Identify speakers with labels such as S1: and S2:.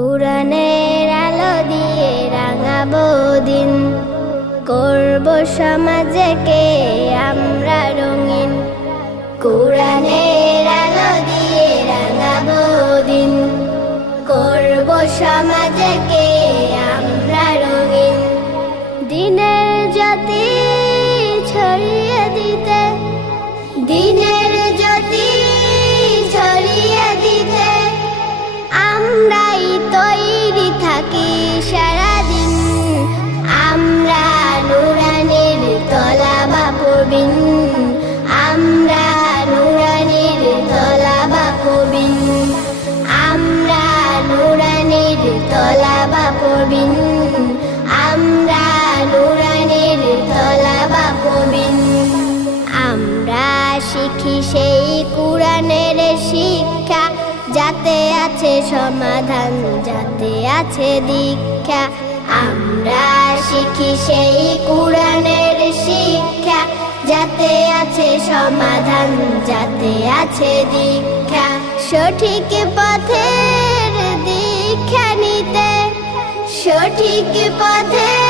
S1: পুরাণের আলো দিয়ে রাঙাবো দিন। করব সমাজকে আমরা রঙিন। কোরআনের আলো দিয়ে রাঙাবো দিন। করব সমাজকে আমরা রঙিন। দিনের জ্যোতি ছড়িয়ে দিতে, দিনের জ্যোতি আমরা আমরা শিখি সেই কোরআনের শিক্ষা। যাতে আছে সমাধান, যাতে আছে দীক্ষা। আমরা শিখি সেই কোরআনের শিক্ষা। যাতে আছে সমাধান, যাতে আছে দীক্ষা। সঠিক পথের সঠিক পথের